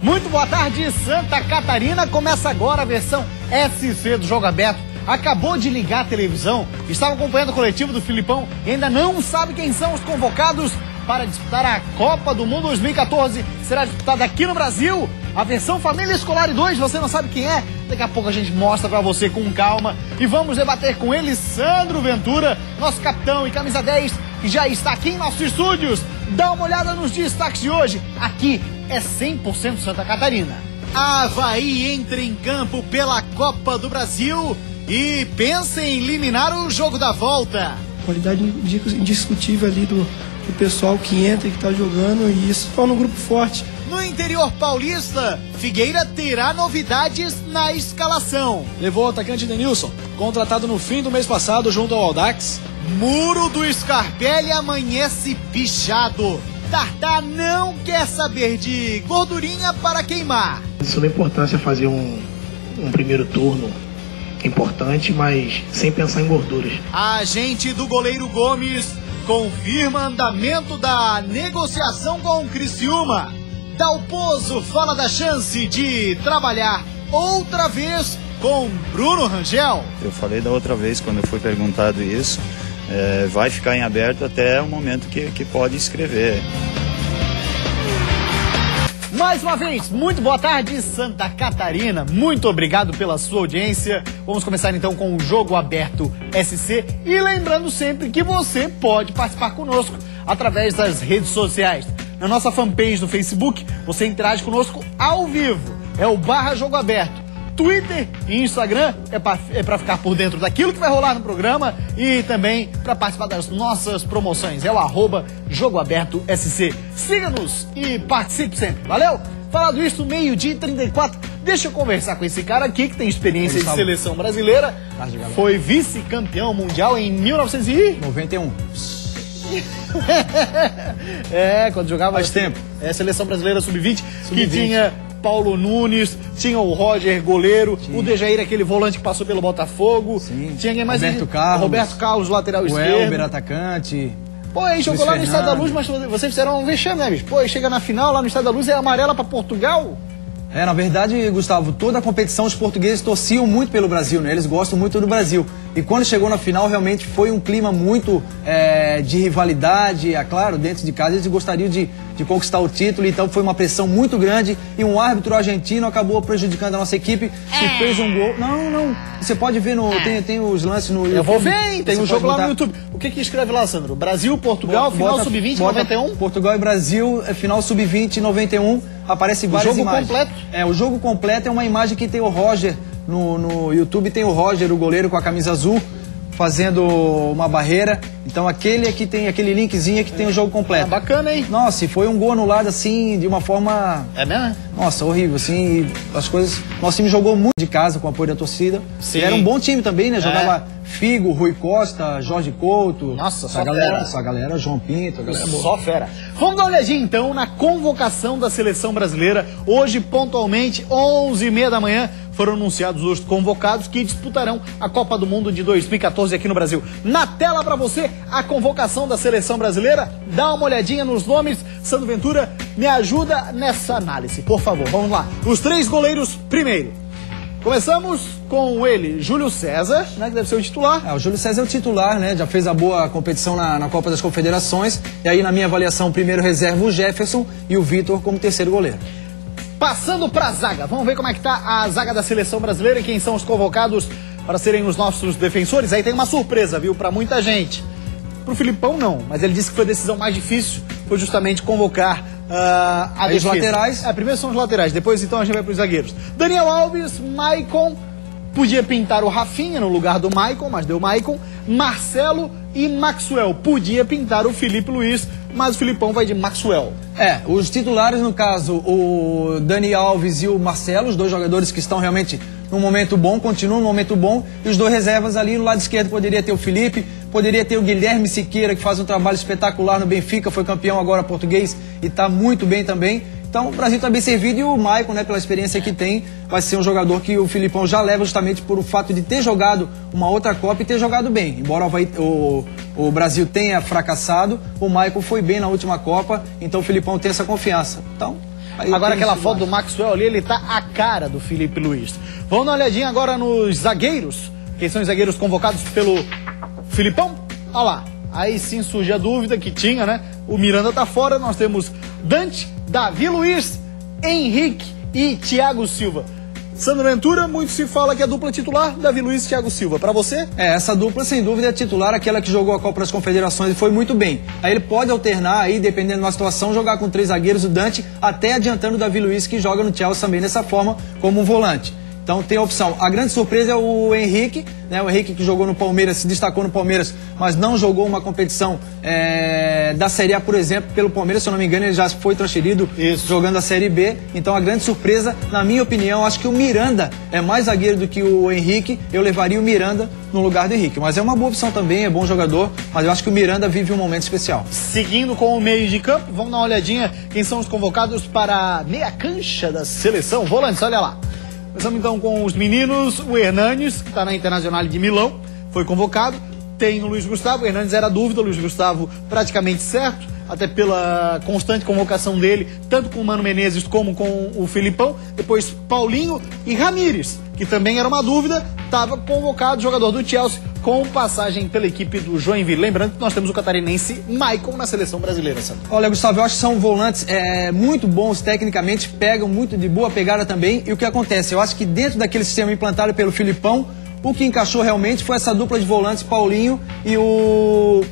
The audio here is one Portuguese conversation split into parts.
Muito boa tarde, Santa Catarina. Começa agora a versão SC do Jogo Aberto. Acabou de ligar a televisão, estava acompanhando o coletivo do Filipão e ainda não sabe quem são os convocados para disputar a Copa do Mundo 2014. Será disputada aqui no Brasil. A versão Família Escolar 2, você não sabe quem é? Daqui a pouco a gente mostra pra você com calma. E vamos debater com ele, Sandro Ventura, nosso capitão e camisa 10, que já está aqui em nossos estúdios. Dá uma olhada nos destaques de hoje. Aqui é 100% Santa Catarina. Avaí entra em campo pela Copa do Brasil e pensa em eliminar o jogo da volta. Qualidade indiscutível ali do pessoal que entra e que está jogando, e isso torna um grupo forte. No interior paulista, Figueira terá novidades na escalação. Levou o atacante Denilson, contratado no fim do mês passado junto ao Audax. Muro do Scarpelli amanhece pichado. Tartá não quer saber de gordurinha para queimar. Isso é importância fazer um primeiro turno importante, mas sem pensar em gorduras. A agente do goleiro Gomes confirma andamento da negociação com o Criciúma. Dalpozo fala da chance de trabalhar outra vez com Bruno Rangel. Eu falei da outra vez, quando foi perguntado isso, vai ficar em aberto até o momento que pode escrever. Mais uma vez, muito boa tarde, Santa Catarina. Muito obrigado pela sua audiência. Vamos começar então com o Jogo Aberto SC. E lembrando sempre que você pode participar conosco através das redes sociais. Na nossa fanpage do Facebook, você interage conosco ao vivo. É o /Jogo Aberto. Twitter e Instagram é para ficar por dentro daquilo que vai rolar no programa e também para participar das nossas promoções. É o @Jogo Aberto SC. Siga-nos e participe sempre. Valeu? Falado isso, 12h34, deixa eu conversar com esse cara aqui que tem experiência de seleção brasileira. Foi vice-campeão mundial em 1991. Quando jogava... Faz tempo. Seleção brasileira sub-20, que tinha Paulo Nunes, tinha o Roger, goleiro, o Dejair, aquele volante que passou pelo Botafogo. Sim. Tinha quem mais? Roberto Carlos, lateral esquerdo. O Elber, atacante. Pô, aí jogou lá no Estádio da Luz, mas vocês fizeram um vexame, né, bicho? Pô, aí chega na final lá no Estádio da Luz, é amarela pra Portugal. Na verdade, Gustavo, toda a competição os portugueses torciam muito pelo Brasil, né? Eles gostam muito do Brasil. E quando chegou na final, realmente foi um clima muito de rivalidade. Claro, dentro de casa eles gostariam de conquistar o título, então foi uma pressão muito grande. E um árbitro argentino acabou prejudicando a nossa equipe, que fez um gol. Não, você pode ver, tem os lances no YouTube. Eu vou ver, tem um jogo lá no YouTube. O que escreve lá, Sandro? Brasil, Portugal, final sub-20, 91? Portugal e Brasil, final sub-20, 91. Aparece várias imagens. O jogo completo? O jogo completo é uma imagem que tem o Roger no YouTube, tem o Roger, o goleiro com a camisa azul, fazendo uma barreira. Então aquele aqui tem aquele linkzinho que tem o jogo completo. Bacana, hein? Nossa, e foi um gol anulado assim, de uma forma... É mesmo? Nossa, horrível, assim, as coisas... Nosso time jogou muito de casa com o apoio da torcida. Sim. E era um bom time também, né? Jogava Figo, Rui Costa, Jorge Couto. Nossa, essa galera, João Pinto, a galera boa. Só fera. Vamos dar uma olhadinha então na convocação da seleção brasileira. Hoje, pontualmente, 11h30 da manhã, foram anunciados os convocados que disputarão a Copa do Mundo de 2014 aqui no Brasil. Na tela para você, a convocação da seleção brasileira. Dá uma olhadinha nos nomes. Sandro Ventura, me ajuda nessa análise, por favor. Vamos lá. Os 3 goleiros primeiro. Começamos com ele, Júlio César, né, que deve ser o titular. O Júlio César é o titular, né? Já fez a boa competição na Copa das Confederações. E aí, na minha avaliação, primeiro reserva o Jefferson e o Vitor como terceiro goleiro. Passando para a zaga, vamos ver como é que tá a zaga da seleção brasileira e quem são os convocados para serem os nossos defensores. Aí tem uma surpresa, viu, para muita gente. Pro Filipão não, mas ele disse que foi a decisão mais difícil, foi justamente convocar os laterais. Primeiro são os laterais, depois então a gente vai para os zagueiros. Daniel Alves, Maicon, podia pintar o Rafinha no lugar do Maicon, mas deu Maicon. Marcelo e Maxwell, podia pintar o Felipe Luiz, mas o Filipão vai de Maxwell. Os titulares, no caso, o Dani Alves e o Marcelo, os 2 jogadores que estão realmente num momento bom, continuam num momento bom, e os 2 reservas ali no lado esquerdo poderia ter o Felipe, poderia ter o Guilherme Siqueira, que faz um trabalho espetacular no Benfica, foi campeão agora português e está muito bem também. Então o Brasil está bem servido e o Maicon, né, pela experiência que tem, vai ser um jogador que o Filipão já leva justamente por o fato de ter jogado uma outra Copa e ter jogado bem. Embora o Brasil tenha fracassado, o Maicon foi bem na última Copa, então o Filipão tem essa confiança. Então, agora aquela foto do Maxwell ali, ele tá a cara do Felipe Luiz. Vamos dar uma olhadinha agora nos zagueiros. Quem são os zagueiros convocados pelo Filipão? Olha lá. Aí sim surge a dúvida que tinha, né? O Miranda tá fora, nós temos Dante, Davi Luiz, Henrique e Thiago Silva. Sandro Ventura, muito se fala que é a dupla titular, Davi Luiz e Thiago Silva. Pra você? Essa dupla sem dúvida é titular, aquela que jogou a Copa das Confederações e foi muito bem. Aí ele pode alternar aí, dependendo da situação, jogar com 3 zagueiros, o Dante, até adiantando o Davi Luiz, que joga no Chelsea também dessa forma, como um volante. Então tem a opção. A grande surpresa é o Henrique, né? O Henrique que jogou no Palmeiras, se destacou no Palmeiras, mas não jogou uma competição da Série A, por exemplo, pelo Palmeiras. Se eu não me engano, ele já foi transferido jogando a Série B. Então a grande surpresa, na minha opinião, acho que o Miranda é mais zagueiro do que o Henrique. Eu levaria o Miranda no lugar do Henrique. Mas é uma boa opção também, é bom jogador, mas eu acho que o Miranda vive um momento especial. Seguindo com o meio de campo, vamos dar uma olhadinha quem são os convocados para a meia cancha da seleção. Volantes, olha lá. Começamos então com os meninos, o Hernanes, que está na Internacional de Milão, foi convocado. Tem o Luiz Gustavo, o Hernanes era dúvida, o Luiz Gustavo praticamente certo, até pela constante convocação dele, tanto com o Mano Menezes como com o Filipão. Depois Paulinho e Ramires, que também era uma dúvida, estava convocado, jogador do Chelsea, com passagem pela equipe do Joinville. Lembrando que nós temos o catarinense Maicon na seleção brasileira, Sandro. Olha, Gustavo, eu acho que são volantes muito bons tecnicamente, pegam muito de boa pegada também. E o que acontece? Eu acho que dentro daquele sistema implantado pelo Filipão, o que encaixou realmente foi essa dupla de volantes, Paulinho e o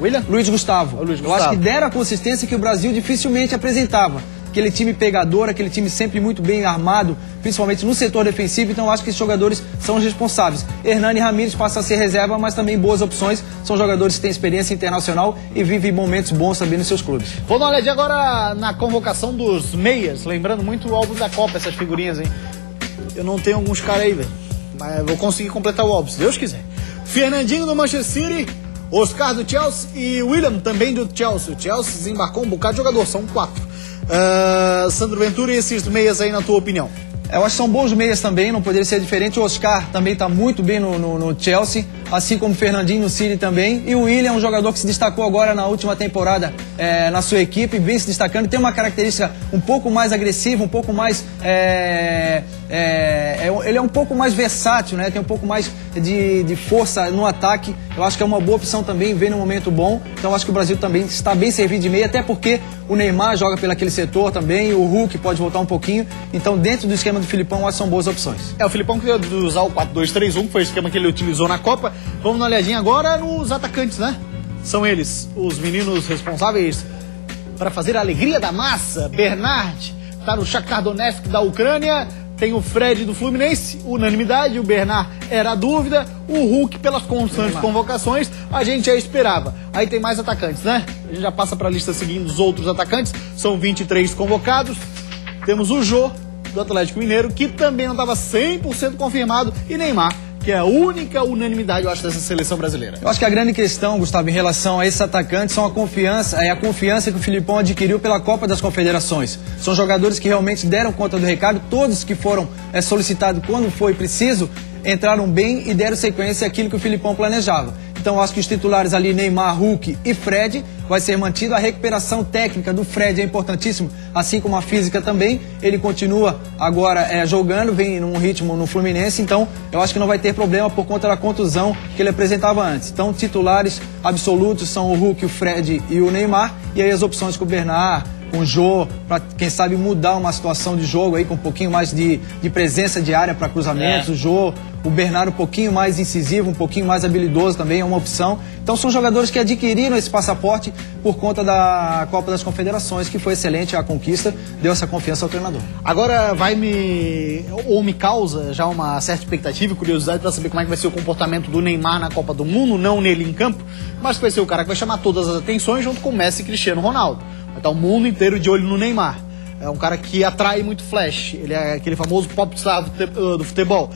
William? Luiz Gustavo. Eu acho que deram a consistência que o Brasil dificilmente apresentava. Aquele time pegador, aquele time sempre muito bem armado, principalmente no setor defensivo. Então eu acho que esses jogadores são os responsáveis. Hernani e Ramires passam a ser reserva, mas também boas opções. São jogadores que têm experiência internacional e vivem momentos bons também nos seus clubes. Vou dar uma olhadinha agora na convocação dos meias. Lembrando muito o álbum da Copa, essas figurinhas, hein? Eu não tenho alguns caras aí, velho. Mas vou conseguir completar o álbum, se Deus quiser. Fernandinho do Manchester City, Oscar do Chelsea e William também do Chelsea. O Chelsea desembarcou um bocado de jogador, são 4. Sandro Ventura, e esses meias aí, na tua opinião? Eu acho que são bons meias também, não poderia ser diferente. O Oscar também está muito bem no Chelsea, assim como o Fernandinho no City também. E o William é um jogador que se destacou agora na última temporada na sua equipe, vem se destacando. Tem uma característica um pouco mais agressiva, um pouco mais... ele é um pouco mais versátil, né? Tem um pouco mais de força no ataque. Eu acho que é uma boa opção também, vem num momento bom. Então eu acho que o Brasil também está bem servido de meia, até porque o Neymar joga pelo aquele setor também, o Hulk pode voltar um pouquinho. Então dentro do esquema do Filipão, acho que são boas opções. O Filipão queria usar o 4-2-3-1, que foi o esquema que ele utilizou na Copa. Vamos dar uma olhadinha agora nos atacantes, né? São eles, os meninos responsáveis para fazer a alegria da massa. Bernard está no Shakhtar Donetsk da Ucrânia. Tem o Fred do Fluminense, unanimidade. O Bernard era a dúvida. O Hulk, pelas constantes convocações, a gente já esperava. Aí tem mais atacantes, né? A gente já passa para a lista seguindo os outros atacantes. São 23 convocados. Temos o Jô, do Atlético Mineiro, que também não estava 100% confirmado. E Neymar, que é a única unanimidade, eu acho, dessa seleção brasileira. Eu acho que a grande questão, Gustavo, em relação a esses atacantes são a confiança que o Filipão adquiriu pela Copa das Confederações. São jogadores que realmente deram conta do recado, todos que foram solicitados quando foi preciso, entraram bem e deram sequência àquilo que o Filipão planejava. Então acho que os titulares ali, Neymar, Hulk e Fred, vai ser mantido. A recuperação técnica do Fred é importantíssima, assim como a física também. Ele continua agora jogando, vem num ritmo no Fluminense, então eu acho que não vai ter problema por conta da contusão que ele apresentava antes. Então titulares absolutos são o Hulk, o Fred e o Neymar, e aí as opções com o Bernard, com o Jô, para quem sabe mudar uma situação de jogo aí com um pouquinho mais de presença de área para cruzamentos. O Jô, o Bernardo um pouquinho mais incisivo, um pouquinho mais habilidoso também, é uma opção. Então são jogadores que adquiriram esse passaporte por conta da Copa das Confederações, que foi excelente a conquista, deu essa confiança ao treinador. Agora me causa já uma certa expectativa e curiosidade para saber como é que vai ser o comportamento do Neymar na Copa do Mundo, não nele em campo, mas que vai ser o cara que vai chamar todas as atenções junto com Messi e Cristiano Ronaldo. Vai estar o mundo inteiro de olho no Neymar. É um cara que atrai muito flash. Ele é aquele famoso popstar do futebol.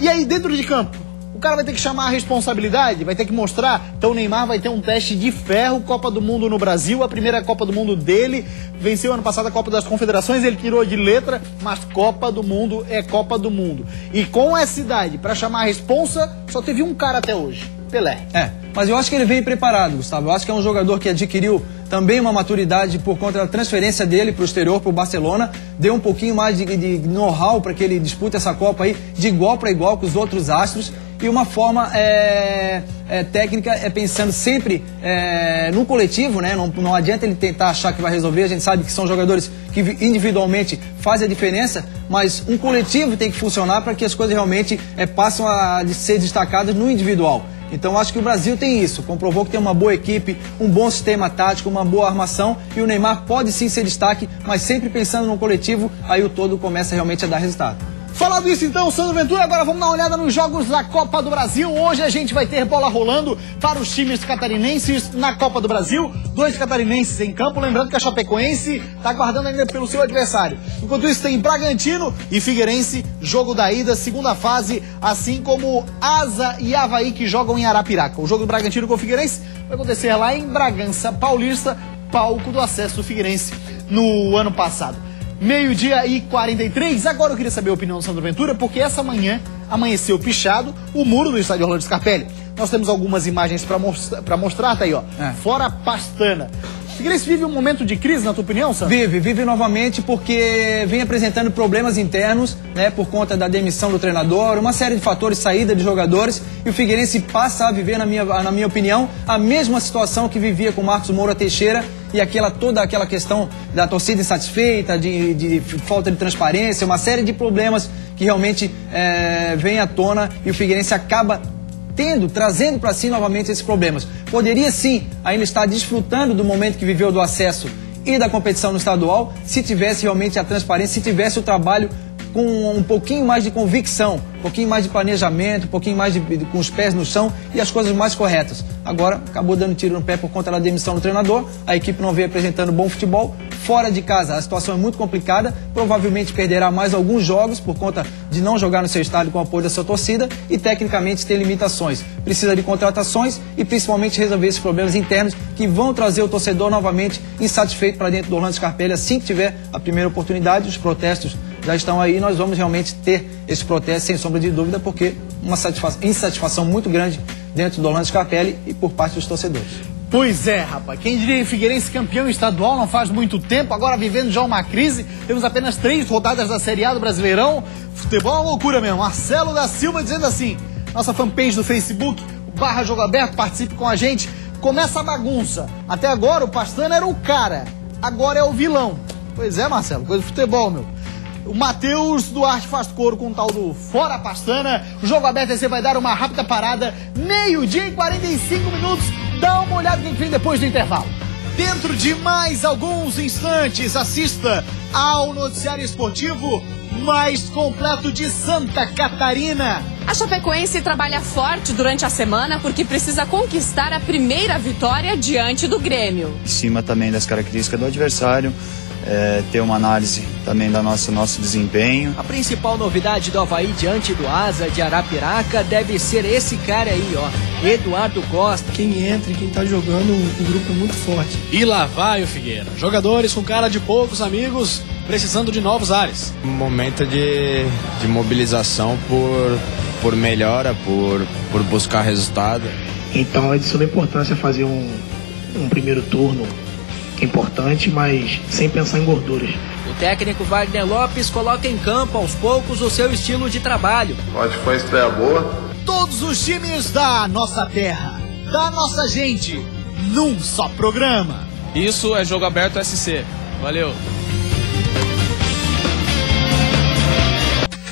E aí, dentro de campo, cara vai ter que chamar a responsabilidade, vai ter que mostrar. Então o Neymar vai ter um teste de ferro, Copa do Mundo no Brasil, a primeira Copa do Mundo dele, venceu ano passado a Copa das Confederações, ele tirou de letra, mas Copa do Mundo é Copa do Mundo. E com essa idade, pra chamar a responsa, só teve um cara até hoje, Pelé. Mas eu acho que ele veio preparado, Gustavo. Eu acho que é um jogador que adquiriu também uma maturidade por conta da transferência dele para o exterior, para o Barcelona. Deu um pouquinho mais de know-how para que ele dispute essa Copa aí de igual para igual com os outros astros. E uma forma técnica pensando sempre no coletivo, né? Não adianta ele tentar achar que vai resolver. A gente sabe que são jogadores que individualmente fazem a diferença, mas um coletivo tem que funcionar para que as coisas realmente passem a ser destacadas no individual. Então acho que o Brasil tem isso, comprovou que tem uma boa equipe, um bom sistema tático, uma boa armação, e o Neymar pode sim ser destaque, mas sempre pensando no coletivo, aí o todo começa realmente a dar resultado. Falado isso então, Sandro Ventura, agora vamos dar uma olhada nos jogos da Copa do Brasil. Hoje a gente vai ter bola rolando para os times catarinenses na Copa do Brasil. 2 catarinenses em campo, lembrando que a Chapecoense está aguardando ainda pelo seu adversário. Enquanto isso tem Bragantino e Figueirense, jogo da ida, segunda fase, assim como Asa e Avaí que jogam em Arapiraca. O jogo do Bragantino com o Figueirense vai acontecer lá em Bragança Paulista, palco do acesso do Figueirense no ano passado. 12h43, agora eu queria saber a opinião do Sandro Ventura, porque essa manhã amanheceu pichado o muro do estádio Orlando Scarpelli. Nós temos algumas imagens para mostrar, tá aí, ó. Fora Pastana. O Figueirense vive um momento de crise, na tua opinião, Sandro? Vive novamente porque vem apresentando problemas internos, né, por conta da demissão do treinador, uma série de fatores, saída de jogadores, e o Figueirense passa a viver, na minha opinião, a mesma situação que vivia com Marcos Moura Teixeira, e toda aquela questão da torcida insatisfeita, de falta de transparência, uma série de problemas que realmente vem à tona, e o Figueirense acaba trazendo para si novamente esses problemas. Poderia sim ainda estar desfrutando do momento que viveu do acesso e da competição no estadual, se tivesse realmente a transparência, se tivesse o trabalho com um pouquinho mais de convicção, um pouquinho mais de planejamento, um pouquinho mais com os pés no chão e as coisas mais corretas. Agora, acabou dando tiro no pé por conta da demissão do treinador, a equipe não veio apresentando bom futebol. Fora de casa, a situação é muito complicada, provavelmente perderá mais alguns jogos por conta de não jogar no seu estádio com o apoio da sua torcida e, tecnicamente, tem limitações. Precisa de contratações e, principalmente, resolver esses problemas internos que vão trazer o torcedor novamente insatisfeito para dentro do Orlando Scarpelli assim que tiver a primeira oportunidade. Os protestos já estão aí, nós vamos realmente ter esse protesto sem sombra de dúvida, porque uma insatisfação muito grande dentro do Orlando Scarpelli e por parte dos torcedores. Pois é, rapaz. Quem diria Figueirense campeão estadual não faz muito tempo, agora vivendo já uma crise. Temos apenas 3 rodadas da Série A do Brasileirão. Futebol é uma loucura mesmo. Marcelo da Silva dizendo assim, nossa fanpage do Facebook, /Jogo Aberto, participe com a gente. Começa a bagunça. Até agora o Pastana era o cara, agora é o vilão. Pois é, Marcelo, coisa de futebol, meu. O Matheus Duarte faz coro com o tal do Fora Pastana. O Jogo Aberto você vai dar uma rápida parada. 12h45. Dá uma olhada no que vem depois do intervalo. Dentro de mais alguns instantes, assista ao noticiário esportivo mais completo de Santa Catarina. A Chapecoense trabalha forte durante a semana porque precisa conquistar a primeira vitória diante do Grêmio. Em cima também das características do adversário. Ter uma análise também do nosso desempenho. A principal novidade do Avaí diante do Asa de Arapiraca deve ser esse cara aí, ó, Eduardo Costa. Quem entra e quem tá jogando, o grupo é muito forte. E lá vai o Figueira. Jogadores com cara de poucos amigos, precisando de novos ares. Um momento de mobilização por melhora, por buscar resultado. Então é de suma importância fazer um primeiro turno importante, mas sem pensar em gorduras. O técnico Wagner Lopes coloca em campo aos poucos o seu estilo de trabalho. Acho que foi uma estreia boa. Todos os times da nossa terra, da nossa gente, num só programa. Isso é Jogo Aberto SC. Valeu.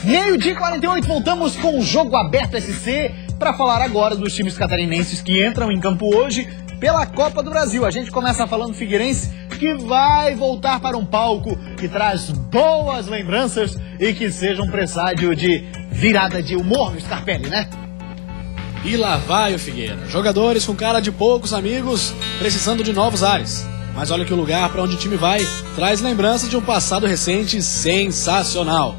12h48, voltamos com o Jogo Aberto SC para falar agora dos times catarinenses que entram em campo hoje pela Copa do Brasil. A gente começa falando do Figueirense, que vai voltar para um palco que traz boas lembranças e que seja um presságio de virada de humor no Scarpelli, né? E lá vai o Figueira. Jogadores com cara de poucos amigos, precisando de novos ares. Mas olha que o lugar para onde o time vai traz lembranças de um passado recente sensacional.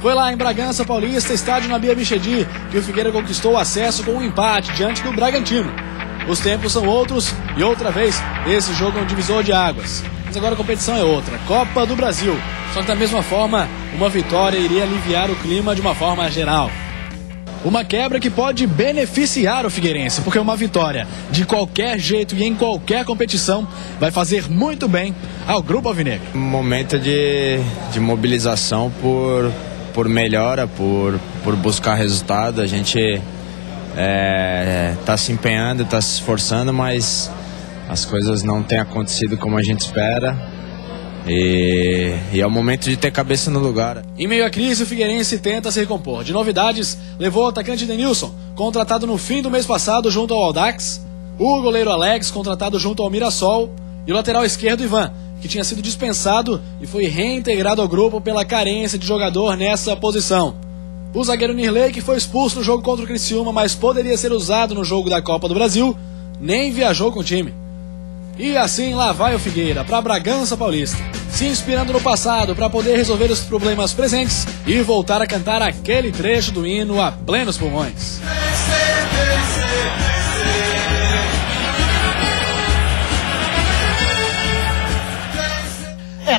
Foi lá em Bragança Paulista, estádio Nabia Bichedi, que o Figueira conquistou o acesso com um empate diante do Bragantino. Os tempos são outros e outra vez esse jogo é um divisor de águas. Mas agora a competição é outra, Copa do Brasil. Só que da mesma forma, uma vitória iria aliviar o clima de uma forma geral. Uma quebra que pode beneficiar o Figueirense, porque uma vitória de qualquer jeito e em qualquer competição vai fazer muito bem ao Grupo Alvinegro. Um momento de mobilização por melhora, por buscar resultado. A gente está se empenhando, está se esforçando, mas as coisas não têm acontecido como a gente espera. E é o momento de ter cabeça no lugar. Em meio à crise, o Figueirense tenta se recompor. De novidades, levou o atacante Denilson, contratado no fim do mês passado junto ao Audax, o goleiro Alex, contratado junto ao Mirassol, e o lateral esquerdo Ivan, que tinha sido dispensado e foi reintegrado ao grupo pela carência de jogador nessa posição. O zagueiro Nirley, que foi expulso no jogo contra o Criciúma, mas poderia ser usado no jogo da Copa do Brasil, nem viajou com o time. E assim lá vai o Figueira para Bragança Paulista, se inspirando no passado para poder resolver os problemas presentes e voltar a cantar aquele trecho do hino a plenos pulmões.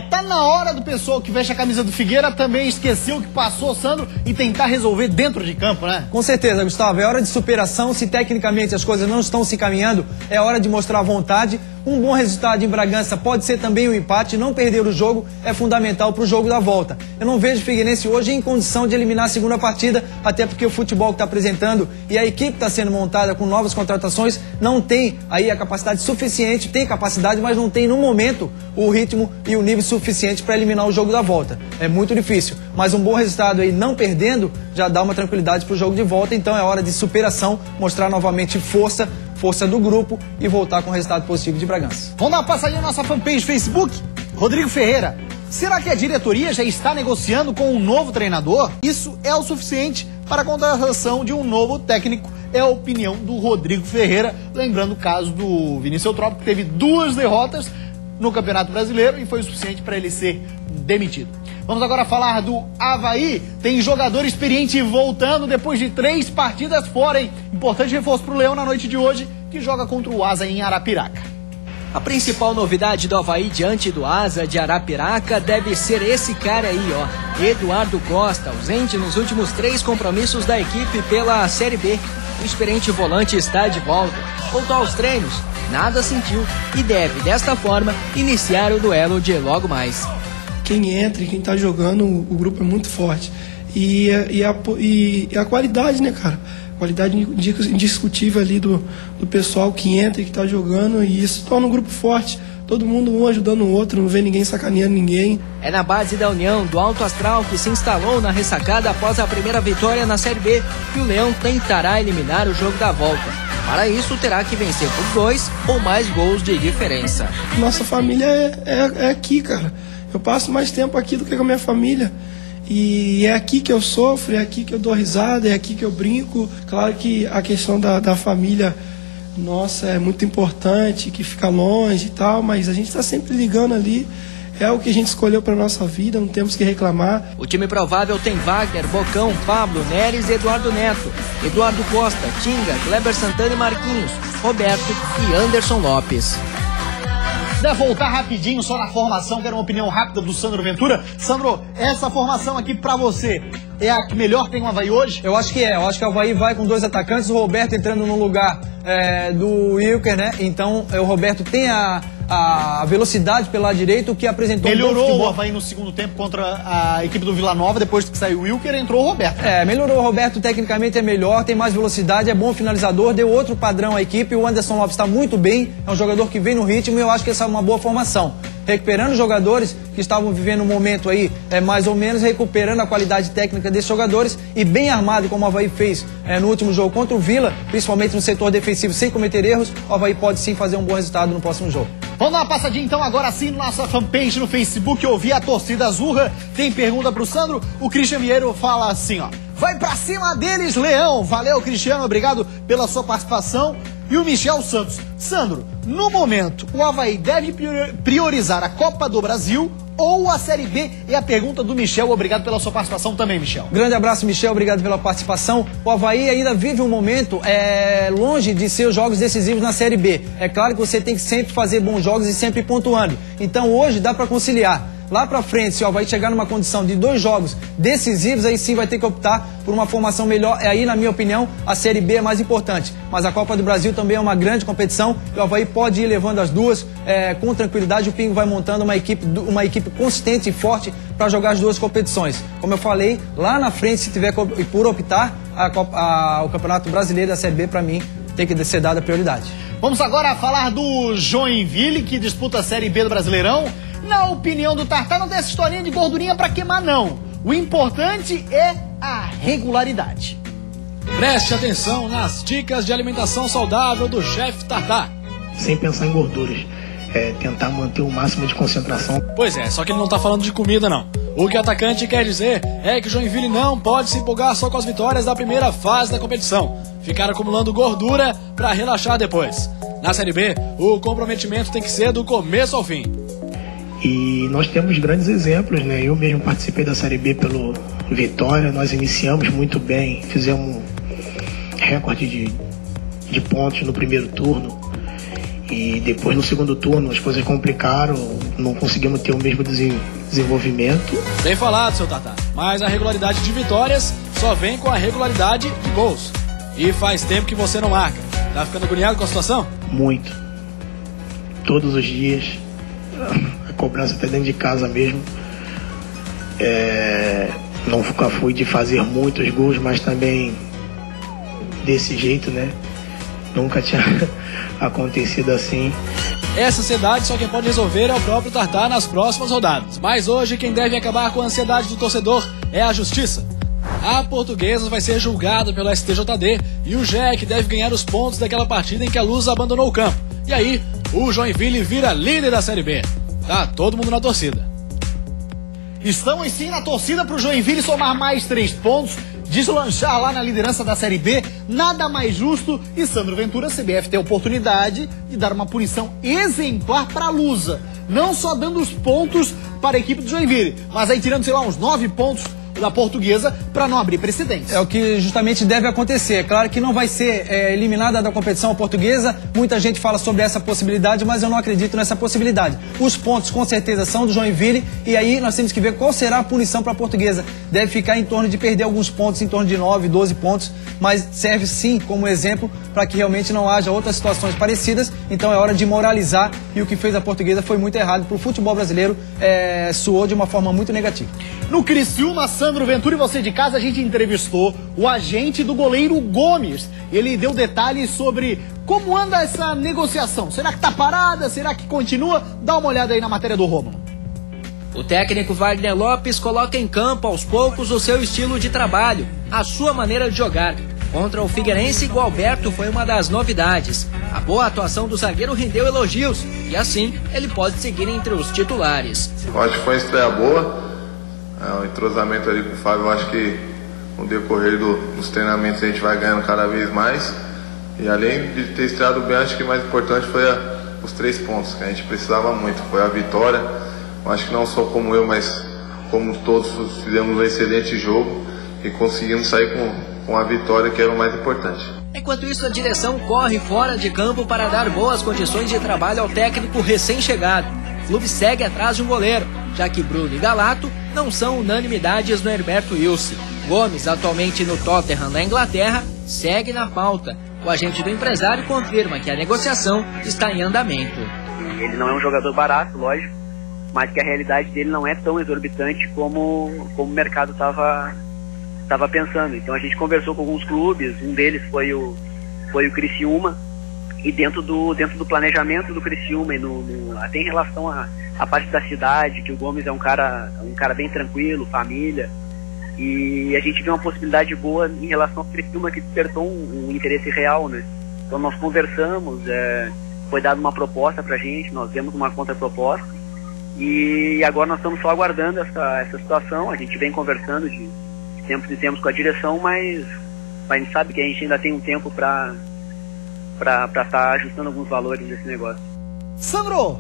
Tá na hora do pessoal que veste a camisa do Figueira também esquecer o que passou, Sandro, e tentar resolver dentro de campo, né? Com certeza, Gustavo. É hora de superação. Se tecnicamente as coisas não estão se caminhando, é hora de mostrar vontade. Um bom resultado em Bragança pode ser também um empate. Não perder o jogo é fundamental para o jogo da volta. Eu não vejo o Figueirense hoje em condição de eliminar a segunda partida, até porque o futebol que está apresentando e a equipe está sendo montada com novas contratações não tem aí a capacidade suficiente. Tem capacidade, mas não tem no momento o ritmo e o nível suficiente para eliminar o jogo da volta. É muito difícil, mas um bom resultado aí não perdendo já dá uma tranquilidade para o jogo de volta. Então é hora de superação, mostrar novamente força do grupo e voltar com um resultado positivo de Bragança. Vamos dar uma passadinha na nossa fanpage Facebook? Rodrigo Ferreira, será que a diretoria já está negociando com um novo treinador? Isso é o suficiente para a contratação de um novo técnico, é a opinião do Rodrigo Ferreira. Lembrando o caso do Vinícius Eutrópico, que teve 2 derrotas no Campeonato Brasileiro e foi o suficiente para ele ser demitido. Vamos agora falar do Avaí. Tem jogador experiente voltando depois de 3 partidas fora, hein? Importante reforço para o Leão na noite de hoje, que joga contra o Asa em Arapiraca. A principal novidade do Avaí diante do Asa de Arapiraca deve ser esse cara aí, ó. Eduardo Costa, ausente nos últimos 3 compromissos da equipe pela Série B. O experiente volante está de volta. Voltou aos treinos, nada sentiu e deve, desta forma, iniciar o duelo de logo mais. Quem entra e quem tá jogando, o grupo é muito forte. E a qualidade, né, cara? Qualidade indiscutível ali do pessoal que entra e que tá jogando, e isso torna um grupo forte. Todo mundo um ajudando o outro, não vê ninguém sacaneando ninguém. É na base da união do Alto Astral que se instalou na ressacada após a primeira vitória na Série B, que o Leão tentará eliminar o jogo da volta. Para isso, terá que vencer por 2 ou mais gols de diferença. Nossa família é aqui, cara. Eu passo mais tempo aqui do que com a minha família. E é aqui que eu sofro, é aqui que eu dou risada, é aqui que eu brinco. Claro que a questão da família, nossa, é muito importante, que fica longe e tal, mas a gente está sempre ligando ali. É o que a gente escolheu para nossa vida, não temos que reclamar. O time provável tem Wagner, Bocão, Pablo, Neres e Eduardo Neto, Eduardo Costa, Tinga, Kleber Santana e Marquinhos, Roberto e Anderson Lopes. Deve voltar rapidinho só na formação, quero uma opinião rápida do Sandro Ventura. Sandro, essa formação aqui pra você é a que melhor tem o Avaí hoje? Eu acho que é, eu acho que o Avaí vai com 2 atacantes, o Roberto entrando no lugar do Wilker, né? Então o Roberto tem a velocidade pelo lado direito, que apresentou melhorou o Avaí no segundo tempo contra a equipe do Vila Nova. Depois que saiu o Wilker, entrou o Roberto. Melhorou o Roberto, tecnicamente é melhor, tem mais velocidade, é bom finalizador, deu outro padrão à equipe. O Anderson Lopes está muito bem, é um jogador que vem no ritmo e eu acho que essa é uma boa formação. Recuperando jogadores que estavam vivendo um momento aí, mais ou menos, recuperando a qualidade técnica desses jogadores e bem armado, como o Avaí fez no último jogo contra o Vila, principalmente no setor defensivo, sem cometer erros, o Avaí pode sim fazer um bom resultado no próximo jogo. Vamos dar uma passadinha então agora sim na nossa fanpage no Facebook, ouvir a torcida Azurra. Tem pergunta pro Sandro, o Christian Vieiro fala assim, ó: vai pra cima deles, Leão! Valeu, Cristiano, obrigado pela sua participação. e o Michel Santos. Sandro, no momento, o Avaí deve priorizar a Copa do Brasil ou a Série B? É a pergunta do Michel. Obrigado pela sua participação também, Michel. Grande abraço, Michel. Obrigado pela participação. O Avaí ainda vive um momento longe de ser os jogos decisivos na Série B. É claro que você tem que sempre fazer bons jogos e sempre pontuando. Então hoje dá para conciliar. Lá pra frente, se o Avaí chegar numa condição de 2 jogos decisivos, aí sim vai ter que optar por uma formação melhor. Aí, na minha opinião, a Série B é mais importante. Mas a Copa do Brasil também é uma grande competição e o Avaí pode ir levando as duas com tranquilidade. O Pingo vai montando uma equipe consistente e forte para jogar as duas competições. Como eu falei, lá na frente, se tiver por optar, o Campeonato Brasileiro da Série B, para mim, tem que ser dada prioridade. Vamos agora falar do Joinville, que disputa a Série B do Brasileirão. Na opinião do Tartar, não tem essa historinha de gordurinha pra queimar, não. O importante é a regularidade. Preste atenção nas dicas de alimentação saudável do chefe Tartar. Sem pensar em gorduras. Tentar manter o máximo de concentração. Pois é, só que ele não tá falando de comida, não. O que o atacante quer dizer é que o Joinville não pode se empolgar só com as vitórias da primeira fase da competição. Ficar acumulando gordura pra relaxar depois. Na Série B, o comprometimento tem que ser do começo ao fim. E nós temos grandes exemplos, né? Eu mesmo participei da Série B pelo Vitória, nós iniciamos muito bem, fizemos recorde de pontos no primeiro turno e depois no segundo turno as coisas complicaram, não conseguimos ter o mesmo desenvolvimento. Bem falado, seu Tartar, mas a regularidade de vitórias só vem com a regularidade de gols. E faz tempo que você não marca. Tá ficando agoniado com a situação? Muito. Todos os dias. A cobrança até dentro de casa mesmo. Nunca fui de fazer muitos gols, mas também desse jeito, né? Nunca tinha acontecido assim. Essa ansiedade só quem pode resolver é o próprio Tartar nas próximas rodadas. Mas hoje quem deve acabar com a ansiedade do torcedor é a Justiça. A Portuguesa vai ser julgada pelo STJD e o Jack deve ganhar os pontos daquela partida em que a Luz abandonou o campo. E aí, o Joinville vira líder da Série B. Tá todo mundo na torcida. Estamos sim na torcida para o Joinville somar mais 3 pontos, deslanchar lá na liderança da Série B, nada mais justo. E Sandro Ventura, a CBF tem a oportunidade de dar uma punição exemplar para a Lusa. Não só dando os pontos para a equipe do Joinville, mas aí tirando, sei lá, uns 9 pontos da Portuguesa para não abrir precedentes. É o que justamente deve acontecer. É claro que não vai ser eliminada da competição a Portuguesa. Muita gente fala sobre essa possibilidade, mas eu não acredito nessa possibilidade. Os pontos com certeza são do Joinville e aí nós temos que ver qual será a punição para a Portuguesa. Deve ficar em torno de perder alguns pontos, em torno de 9, 12 pontos, mas serve sim como exemplo para que realmente não haja outras situações parecidas. Então é hora de moralizar e o que fez a Portuguesa foi muito errado para o futebol brasileiro, soou de uma forma muito negativa. No Criciúma, Sandro Ventura, e você de casa, a gente entrevistou o agente do goleiro Gomes. Ele deu detalhes sobre como anda essa negociação. Será que tá parada? Será que continua? Dá uma olhada aí na matéria do Rômulo. O técnico Wagner Lopes coloca em campo aos poucos o seu estilo de trabalho, a sua maneira de jogar. Contra o Figueirense, Gualberto foi uma das novidades. A boa atuação do zagueiro rendeu elogios e assim ele pode seguir entre os titulares. Eu acho que foi uma estreia boa. O entrosamento ali com o Fábio, eu acho que no decorrer dos treinamentos a gente vai ganhando cada vez mais. E além de ter estreado bem, acho que o mais importante foi os 3 pontos, que a gente precisava muito. Foi a vitória. Eu acho que não só como eu, mas como todos fizemos um excelente jogo e conseguimos sair com a vitória, que era o mais importante. Enquanto isso, a direção corre fora de campo para dar boas condições de trabalho ao técnico recém-chegado. O clube segue atrás de um goleiro, já que Bruno e Galato não são unanimidades no Herberto Wilson. Gomes, atualmente no Tottenham na Inglaterra, segue na pauta. O agente do empresário confirma que a negociação está em andamento. Ele não é um jogador barato, lógico, mas que a realidade dele não é tão exorbitante como o mercado estava pensando. Então a gente conversou com alguns clubes, um deles foi o Criciúma, e dentro do planejamento do Criciúma e até em relação à parte da cidade, que o Gomes é um cara bem tranquilo, família, e a gente viu uma possibilidade boa em relação ao Criciúma, que despertou um interesse real, né? Então nós conversamos, foi dada uma proposta pra gente, nós demos uma contraproposta, e agora nós estamos só aguardando essa situação. A gente vem conversando de tempos em tempos com a direção, mas a gente sabe que a gente ainda tem um tempo para para estar ajustando alguns valores desse negócio. Sandro,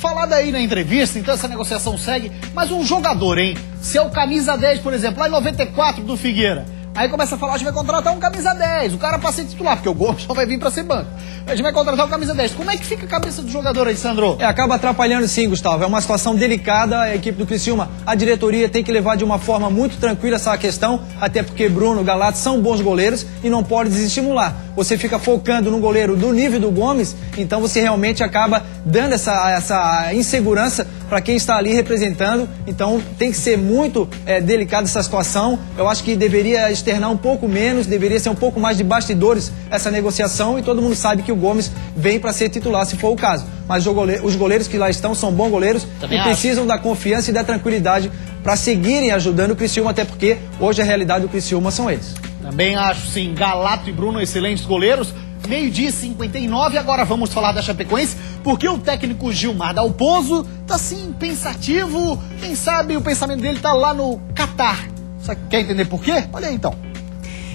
falado aí na entrevista, então essa negociação segue, mas um jogador, hein? Se é o camisa 10, por exemplo, lá em 94 do Figueira, aí começa a falar, a gente vai contratar um camisa 10, o cara pra ser titular, porque o Gomes só vai vir pra ser banco. A gente vai contratar um camisa 10. Como é que fica a cabeça do jogador aí, Sandro? Acaba atrapalhando sim, Gustavo. É uma situação delicada, a equipe do Criciúma, a diretoria tem que levar de uma forma muito tranquila essa questão, até porque Bruno, Galato são bons goleiros e não pode desestimular. Você fica focando no goleiro do nível do Gomes, então você realmente acaba dando essa insegurança para quem está ali representando. Então tem que ser muito delicada essa situação. Eu acho que deveria externar um pouco menos, deveria ser um pouco mais de bastidores essa negociação, e todo mundo sabe que o Gomes vem para ser titular, se for o caso. Mas os goleiros que lá estão são bons goleiros e precisam da confiança e da tranquilidade para seguirem ajudando o Criciúma, até porque hoje a realidade do Criciúma são eles. Também acho, sim, Galato e Bruno excelentes goleiros. 12h59, agora vamos falar da Chapecoense, porque o técnico Gilmar Dalpozo tá assim, pensativo. Quem sabe o pensamento dele tá lá no Catar. Você quer entender por quê? Olha aí então.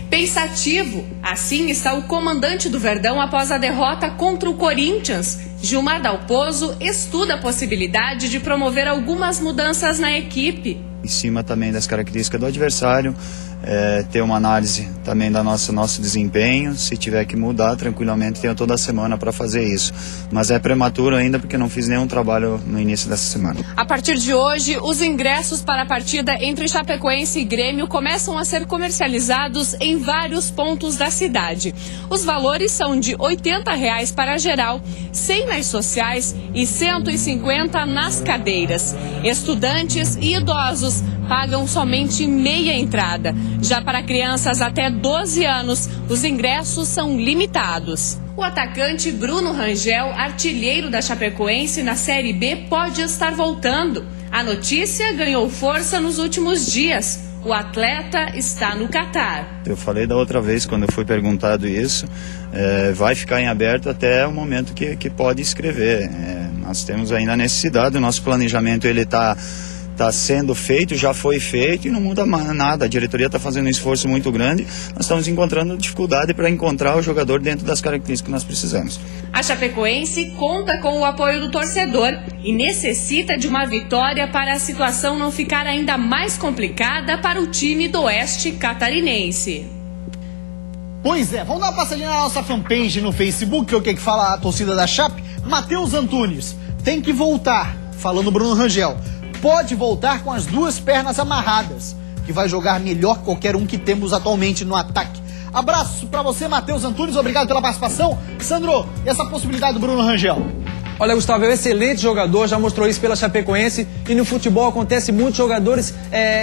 Pensativo, assim está o comandante do Verdão após a derrota contra o Corinthians. Gilmar Dalpozo estuda a possibilidade de promover algumas mudanças na equipe. Em cima também das características do adversário, ter uma análise também do nosso desempenho. Se tiver que mudar, tranquilamente tenho toda a semana para fazer isso. Mas é prematuro ainda porque não fiz nenhum trabalho no início dessa semana. A partir de hoje, os ingressos para a partida entre Chapecoense e Grêmio começam a ser comercializados em vários pontos da cidade. Os valores são de R$ 80 para geral, 100 nas sociais e R$ 150 nas cadeiras. Estudantes e idosos pagam somente meia entrada. Já para crianças até 12 anos, os ingressos são limitados. O atacante Bruno Rangel, artilheiro da Chapecoense na Série B, pode estar voltando. A notícia ganhou força nos últimos dias. O atleta está no Catar. Eu falei da outra vez, quando eu fui perguntado isso, vai ficar em aberto até o momento que pode escrever. Nós temos ainda a necessidade, o nosso planejamento ele está sendo feito, já foi feito e não muda nada. A diretoria está fazendo um esforço muito grande. Nós estamos encontrando dificuldade para encontrar o jogador dentro das características que nós precisamos. A Chapecoense conta com o apoio do torcedor e necessita de uma vitória para a situação não ficar ainda mais complicada para o time do Oeste Catarinense. Pois é, vamos dar uma passadinha na nossa fanpage no Facebook, o que fala a torcida da Chape. Matheus Antunes tem que voltar, falando Bruno Rangel. Pode voltar com as duas pernas amarradas, que vai jogar melhor que qualquer um que temos atualmente no ataque. Abraço pra você, Matheus Antunes, obrigado pela participação. Sandro, e essa possibilidade do Bruno Rangel? Olha, Gustavo, é um excelente jogador, já mostrou isso pela Chapecoense, e no futebol acontece muitos jogadores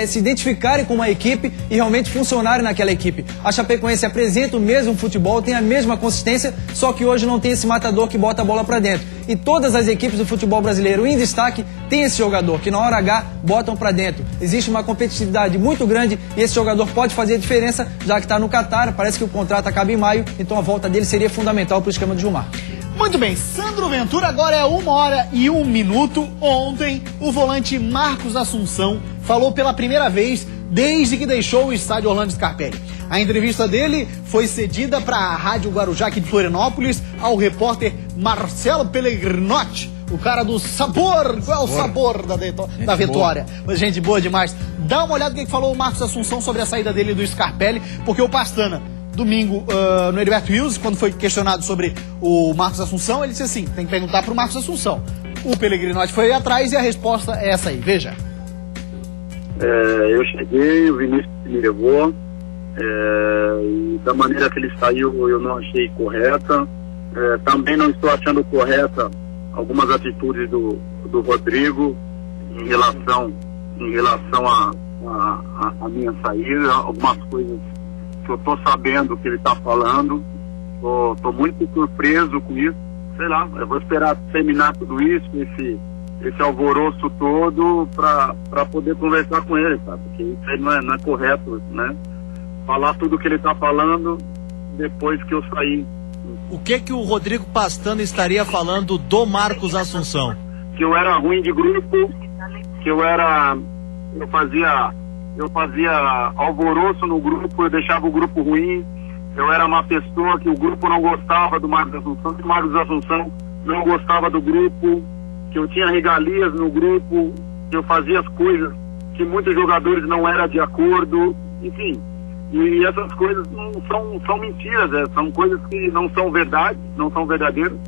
se identificarem com uma equipe e realmente funcionarem naquela equipe. A Chapecoense apresenta o mesmo futebol, tem a mesma consistência, só que hoje não tem esse matador que bota a bola pra dentro. E todas as equipes do futebol brasileiro em destaque tem esse jogador que na hora H botam pra dentro. Existe uma competitividade muito grande e esse jogador pode fazer a diferença, já que está no Catar, parece que o contrato acaba em maio, então a volta dele seria fundamental para o esquema do Gilmar. Muito bem, Sandro Ventura, agora é 1h01. Ontem, o volante Marcos Assunção falou pela primeira vez desde que deixou o estádio Orlando Scarpelli. A entrevista dele foi cedida para a Rádio Guarujá aqui de Florianópolis ao repórter Marcelo Pellegrinotti, o cara do sabor. Qual é o sabor da vitória? Mas, gente, boa demais. Dá uma olhada no que falou o Marcos Assunção sobre a saída dele do Scarpelli, porque o Pastana, domingo, no Heriberto Rios, quando foi questionado sobre o Marcos Assunção, ele disse assim, tem que perguntar pro Marcos Assunção. O Pellegrinotti foi atrás e a resposta é essa aí, veja. Eu cheguei, o Vinícius me levou, e da maneira que ele saiu eu não achei correta. Também não estou achando correta algumas atitudes do Rodrigo em relação à minha saída, algumas coisas que eu tô sabendo que ele tá falando. Tô muito surpreso com isso. Sei lá, eu vou esperar terminar tudo isso, esse alvoroço todo para poder conversar com ele, sabe? Porque isso aí não é correto, né? Falar tudo o que ele tá falando depois que eu saí. O que o Rodrigo Pastana estaria falando do Marcos Assunção? Que eu era ruim de grupo, que eu fazia alvoroço no grupo, eu deixava o grupo ruim, eu era uma pessoa que o grupo não gostava do Marcos Assunção, que o Marcos Assunção não gostava do grupo, que eu tinha regalias no grupo, que eu fazia as coisas que muitos jogadores não eram de acordo, enfim. E essas coisas não são mentiras, são coisas que não são verdade, não são verdadeiras.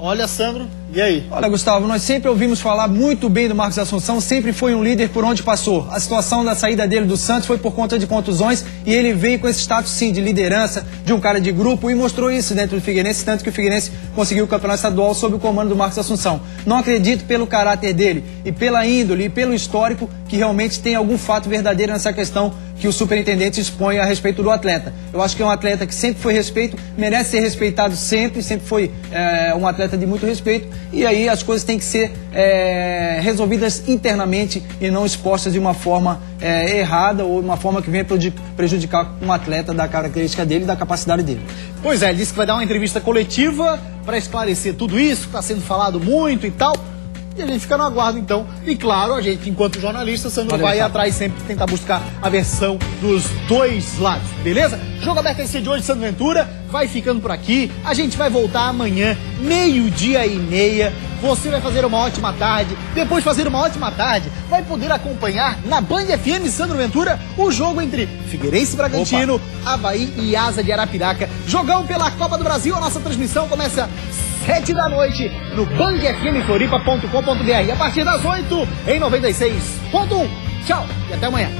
Olha, Sandro, e aí? Olha, Gustavo, nós sempre ouvimos falar muito bem do Marcos Assunção, sempre foi um líder por onde passou. A situação da saída dele do Santos foi por conta de contusões e ele veio com esse status, sim, de liderança, de um cara de grupo e mostrou isso dentro do Figueirense, tanto que o Figueirense conseguiu o campeonato estadual sob o comando do Marcos Assunção. Não acredito pelo caráter dele e pela índole e pelo histórico que realmente tem algum fato verdadeiro nessa questão que o superintendente expõe a respeito do atleta. Eu acho que é um atleta que sempre foi respeito, merece ser respeitado sempre foi um atleta de muito respeito, e aí as coisas têm que ser resolvidas internamente e não expostas de uma forma errada ou uma forma que venha prejudicar um atleta da característica dele e da capacidade dele. Pois é, ele disse que vai dar uma entrevista coletiva para esclarecer tudo isso, que está sendo falado muito e tal. E a gente fica no aguardo, então. E claro, a gente, enquanto jornalista, Sandro vai atrás sempre tentar buscar a versão dos dois lados, beleza? Jogo Aberto SC de hoje, Sandro Ventura, vai ficando por aqui. A gente vai voltar amanhã, 12:30. Você vai fazer uma ótima tarde. Depois de fazer uma ótima tarde, vai poder acompanhar na Band FM, Sandro Ventura, o jogo entre Figueirense e Bragantino, Avaí e Asa de Arapiraca. Jogão pela Copa do Brasil. A nossa transmissão começa 7 da noite no bandfmfloripa.com.br. A partir das 8 em 96.1. Tchau e até amanhã.